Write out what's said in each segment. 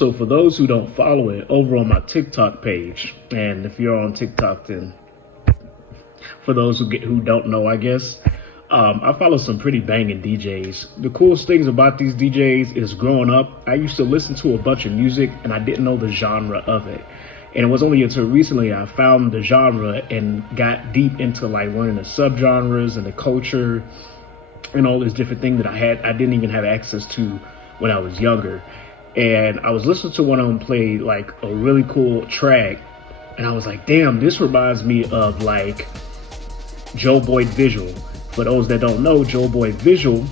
So for those who don't follow it, over on my TikTok page, and if you're on TikTok, then for those who don't know, I guess, I follow some pretty banging DJs. The coolest things about these DJs is growing up, I used to listen to a bunch of music and I didn't know the genre of it. And it was only until recently I found the genre and got deep into like learning the subgenres and the culture and all this different thing that I didn't even have access to when I was younger. And I was listening to one of them play like a really cool track, and I was like, damn, this reminds me of like Joe Boy Visual. For those that don't know, Joe Boy Visual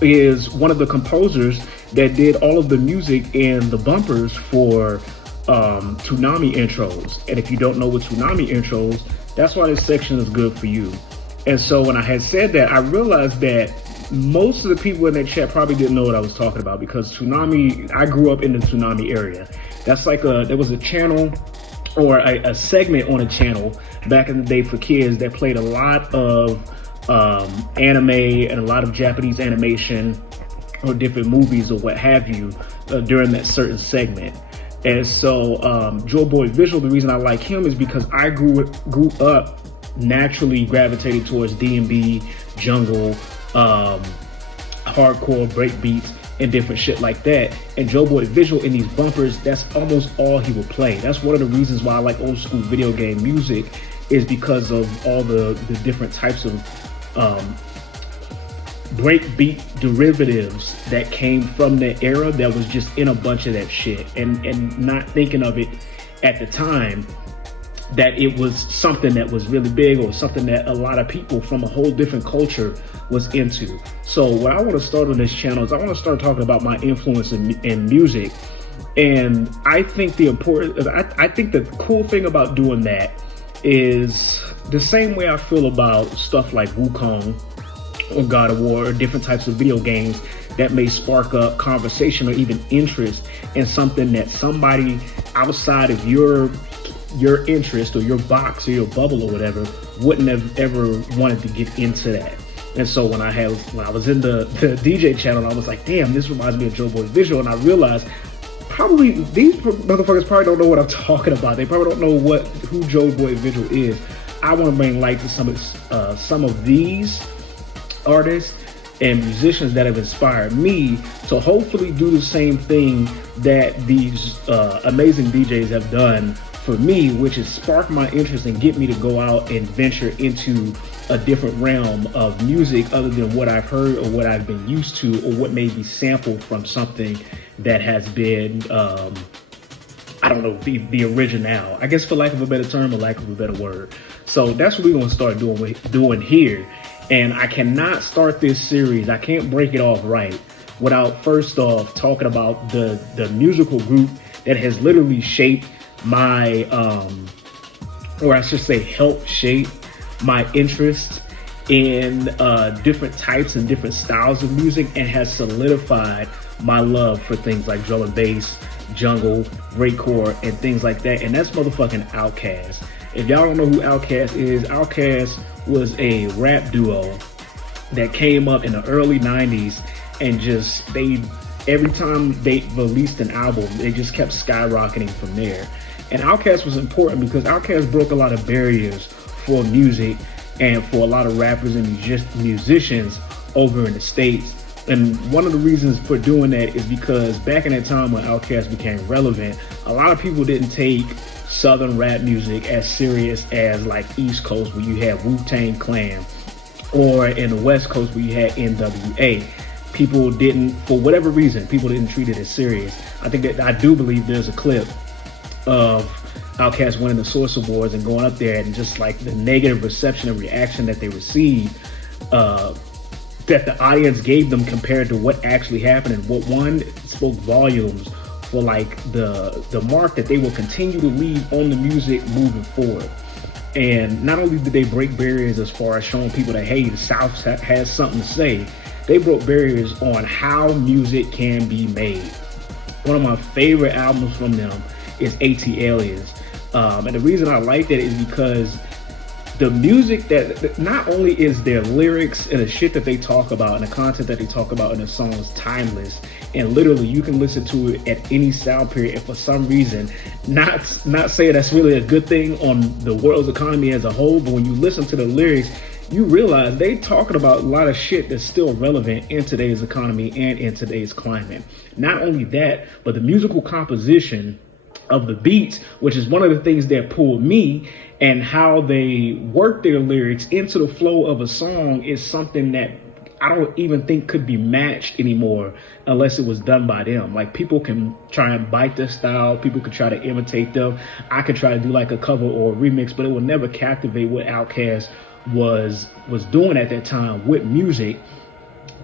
is one of the composers that did all of the music and the bumpers for Toonami intros. And if you don't know what Toonami intros, that's why this section is good for you. And so when I had said that, I realized that most of the people in that chat probably didn't know what I was talking about, because Toonami, I grew up in the Toonami area. That's like there was a channel or a segment on a channel back in the day for kids that played a lot of anime and a lot of Japanese animation or different movies or what have you during that certain segment. And so Joe Boy Visual, the reason I like him is because I grew up naturally gravitating towards D&B, jungle, hardcore, break beats, and different shit like that. And Joe Boy Visual in these bumpers, that's almost all he would play. That's one of the reasons why I like old school video game music, is because of all the different types of breakbeat derivatives that came from that era that was just in a bunch of that shit, and not thinking of it at the time that it was something that was really big or something that a lot of people from a whole different culture was into. So what I want to start on this channel is I want to start talking about my influence in music. And I think I think the cool thing about doing that is the same way I feel about stuff like Wukong or God of War or different types of video games that may spark up conversation or even interest in something that somebody outside of your interest or your box or your bubble or whatever wouldn't have ever wanted to get into that. And so when I was in the DJ channel, I was like, damn, this reminds me of Joe Boy Visual. And I realized probably these motherfuckers probably don't know what I'm talking about. They probably don't know who Joe Boy Visual is. I want to bring light to some of these artists and musicians that have inspired me to hopefully do the same thing that these amazing DJs have done for me, which is spark my interest and get me to go out and venture into a different realm of music other than what I've heard or what I've been used to or what may be sampled from something that has been, I don't know, the original, I guess, for lack of a better term or lack of a better word. So that's what we're going to start doing here. And I cannot start this series, I can't break it off right without first off talking about the musical group that has literally shaped my, or I should say helped shape my interest in different types and different styles of music, and has solidified my love for things like drum and bass, jungle, breakcore, and things like that. And that's motherfucking OutKast. If y'all don't know who OutKast is, OutKast was a rap duo that came up in the early 90s, and just every time they released an album, they just kept skyrocketing from there. And OutKast was important because OutKast broke a lot of barriers for music and for a lot of rappers and musicians over in the States. And one of the reasons for doing that is because back in that time when OutKast became relevant, a lot of people didn't take Southern rap music as serious as like East Coast, where you had Wu-Tang Clan, or in the West Coast where you had NWA. People didn't, for whatever reason, people didn't treat it as serious. I do believe there's a clip of OutKast winning the Source Awards and going up there, and just like the negative reception and reaction that they received, that the audience gave them compared to what actually happened, and what one spoke volumes for like the mark that they will continue to leave on the music moving forward. And not only did they break barriers as far as showing people that, hey, the South has something to say, they broke barriers on how music can be made. One of my favorite albums from them is AT Aliens. And the reason I like that is because the music that not only is their lyrics and the shit that they talk about and the content that they talk about in the songs timeless, and literally you can listen to it at any sound period, and for some reason, not saying that's really a good thing on the world's economy as a whole, but when you listen to the lyrics, you realize they talking about a lot of shit that's still relevant in today's economy and in today's climate. Not only that, but the musical composition of the beats, which is one of the things that pulled me, and how they work their lyrics into the flow of a song is something that I don't even think could be matched anymore unless it was done by them. Like, people can try and bite their style, people could try to imitate them. I could try to do like a cover or a remix, but it will never captivate what OutKast was doing at that time with music.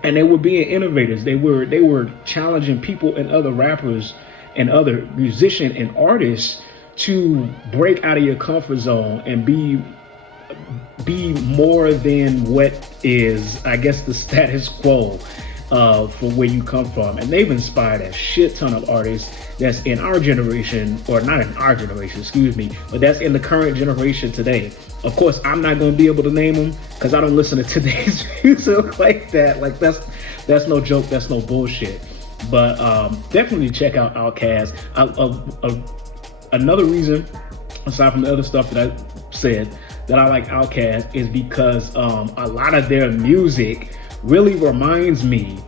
And they were being innovators. They were challenging people and other rappers and other musicians and artists to break out of your comfort zone and be more than what is, I guess, the status quo for where you come from. And they've inspired a shit ton of artists that's in our generation, or not in our generation, excuse me, but that's in the current generation today. Of course, I'm not going to be able to name them because I don't listen to today's music like that. Like, that's no joke, that's no bullshit. But definitely check out OutKast. Another reason, aside from the other stuff that I said, that I like OutKast is because a lot of their music really reminds me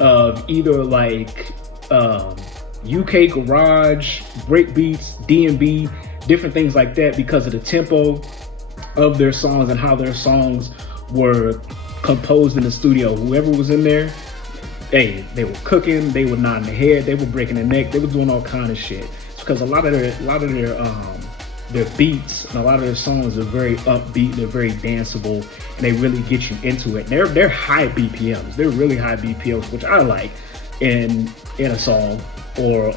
of either like UK garage, breakbeats, D&B, different things like that, because of the tempo of their songs and how their songs were composed in the studio. Whoever was in there, hey, they were cooking, they were nodding their head, they were breaking their neck, they were doing all kind of shit. It's because a lot of their beats and a lot of their songs are very upbeat, they're very danceable, and they really get you into it. They're high BPMs, they're really high BPMs, which I like in a song. Or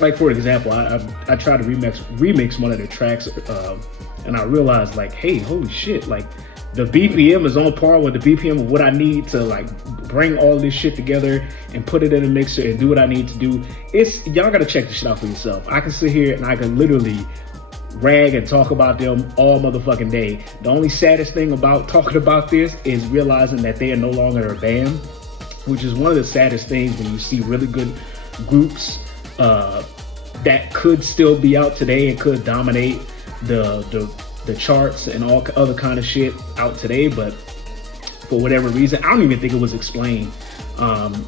like, for example, I tried to remix one of their tracks, and I realized, like, hey, holy shit, like, the BPM is on par with the BPM of what I need to, like, bring all this shit together and put it in a mixer and do what I need to do. Y'all gotta check this shit out for yourself. I can sit here and I can literally rag and talk about them all motherfucking day. The only saddest thing about talking about this is realizing that they are no longer a band, which is one of the saddest things when you see really good groups that could still be out today and could dominate the charts and all other kind of shit out today, but for whatever reason, I don't even think it was explained.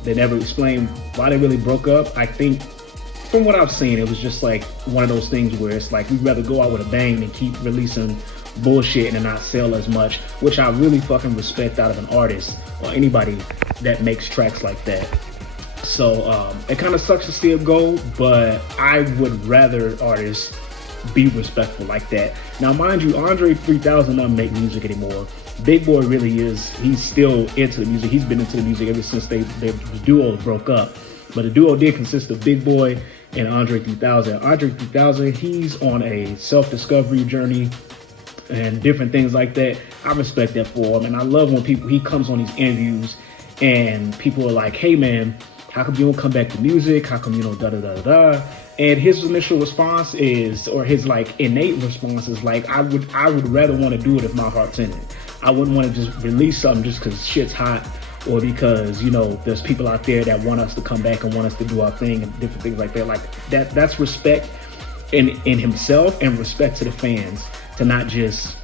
They never explained why they really broke up. I think from what I've seen, it was just like one of those things where it's like, we'd rather go out with a bang than keep releasing bullshit and not sell as much, which I really fucking respect out of an artist or anybody that makes tracks like that. So it kind of sucks to see it go, but I would rather artists be respectful like that. Now, mind you, Andre 3000 doesn't make music anymore. Big Boy really is. He's still into the music. He's been into the music ever since the duo broke up. But the duo did consist of Big Boy and Andre 3000. Andre 3000, he's on a self-discovery journey and different things like that. I respect that for him, and I love when he comes on these interviews and people are like, hey man, how come you don't come back to music? How come you don't da-da-da-da-da? And his initial response is, or his like innate response is like, I would rather want to do it if my heart's in it. I wouldn't want to just release something just because shit's hot, or because, you know, there's people out there that want us to come back and want us to do our thing and different things like that. Like that's respect in himself and respect to the fans to not just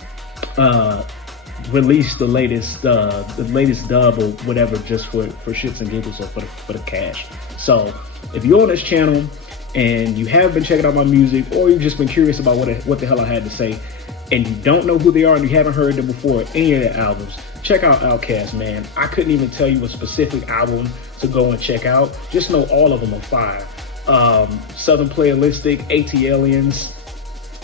release the latest dub or whatever just for shits and giggles or for the cash. So if you're on this channel and you have been checking out my music, or you've just been curious about what the hell I had to say, and you don't know who they are and you haven't heard them before, any of their albums, check out OutKast, man. I couldn't even tell you a specific album to go and check out. Just know all of them are fire. Southern Playalistic, AT Aliens,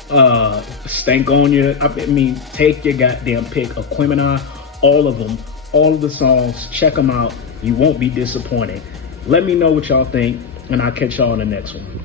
Stankonia. I mean, take your goddamn pick. Aquemini, all of them, all of the songs. Check them out. You won't be disappointed. Let me know what y'all think, and I'll catch y'all on the next one.